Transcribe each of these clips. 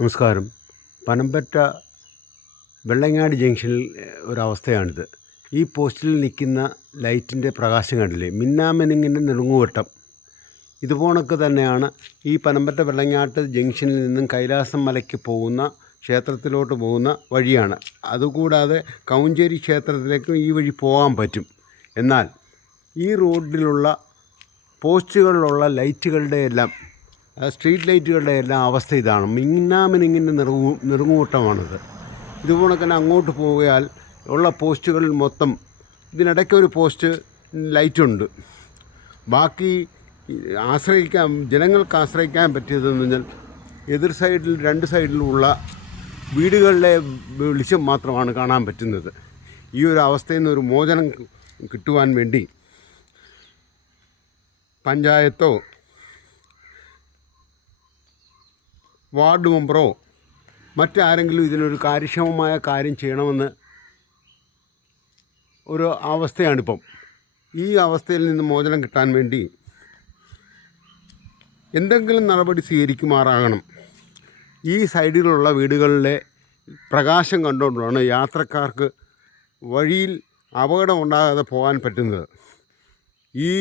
നമസ്കാരം. പനമ്പറ്റ വെള്ളങ്ങാട് ജംഗ്ഷനിൽ ഒരവസ്ഥയാണിത്. ഈ പോസ്റ്റിൽ നിൽക്കുന്ന ലൈറ്റിൻ്റെ പ്രകാശം കണ്ടില്ലേ, മിന്നാമിനുങ്ങിൻ്റെ നെടുങ്ങുവട്ടം. ഇതുപോണൊക്കെ തന്നെയാണ് ഈ പനമ്പറ്റ വെള്ളങ്ങാട്ട് ജംഗ്ഷനിൽ നിന്നും കൈലാസം മലയ്ക്ക് പോകുന്ന ക്ഷേത്രത്തിലോട്ട് പോകുന്ന വഴിയാണ്. അതുകൂടാതെ കൗഞ്ചേരി ക്ഷേത്രത്തിലേക്കും ഈ വഴി പോകാൻ പറ്റും. എന്നാൽ ഈ റോഡിലുള്ള പോസ്റ്റുകളിലുള്ള ലൈറ്റുകളുടെ എല്ലാം, സ്ട്രീറ്റ് ലൈറ്റുകളുടെ എല്ലാം അവസ്ഥ ഇതാണ്. മിന്നാമിനുങ്ങിൻ്റെ നെറുങ്ങൂട്ടമാണിത്. ഇതുപോലെ തന്നെ അങ്ങോട്ട് പോയാൽ ഉള്ള പോസ്റ്റുകളിൽ മൊത്തം ഇതിനിടയ്ക്ക് ഒരു പോസ്റ്റ് ലൈറ്റുണ്ട്. ബാക്കി ജനങ്ങൾക്ക് ആശ്രയിക്കാൻ പറ്റിയതെന്ന് പറഞ്ഞാൽ എതിർ സൈഡിൽ രണ്ട് സൈഡിലുമുള്ള വീടുകളിലെ വെളിച്ചം മാത്രമാണ് കാണാൻ പറ്റുന്നത്. ഈ ഒരു അവസ്ഥയിൽ നിന്ന് ഒരു മോചനം കിട്ടുവാൻ വേണ്ടി പഞ്ചായത്തോ വാർഡ് മെമ്പറോ മറ്റാരെങ്കിലും ഇതിനൊരു കാര്യക്ഷമമായ കാര്യം ചെയ്യണമെന്ന് ഒരു അവസ്ഥയാണിപ്പം. ഈ അവസ്ഥയിൽ നിന്ന് മോചനം കിട്ടാൻ വേണ്ടി എന്തെങ്കിലും നടപടി സ്വീകരിക്കുമാറാകണം. ഈ സൈഡിലുള്ള വീടുകളിലെ പ്രകാശം കണ്ടുകൊണ്ടാണ് യാത്രക്കാർക്ക് വഴിയിൽ അപകടമുണ്ടാകാതെ പോകാൻ പറ്റുന്നത്. ഈ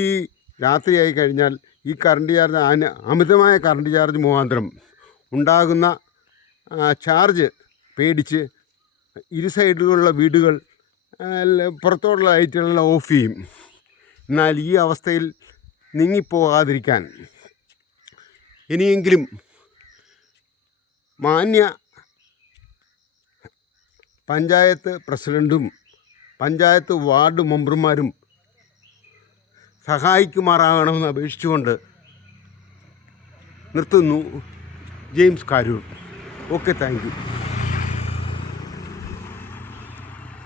രാത്രിയായി കഴിഞ്ഞാൽ ഈ കറണ്ട് ചാർജ്, അമിതമായ കറണ്ട് ചാർജ് മുഖാന്തരം ഉണ്ടാകുന്ന ചാർജ് പേടിച്ച് ഇരു സൈഡിലുള്ള വീടുകൾ പുറത്തോടുള്ള ലൈറ്റുകളെല്ലാം ഓഫ് ചെയ്യും. എന്നാൽ ഈ അവസ്ഥയിൽ നീങ്ങിപ്പോകാതിരിക്കാൻ ഇനിയെങ്കിലും മാന്യ പഞ്ചായത്ത് പ്രസിഡൻറ്റും പഞ്ചായത്ത് വാർഡ് മെമ്പർമാരും സഹായിക്കുമാറാകണമെന്ന് അപേക്ഷിച്ചുകൊണ്ട് നിർത്തുന്നു. James Karoor. Okay, thank you.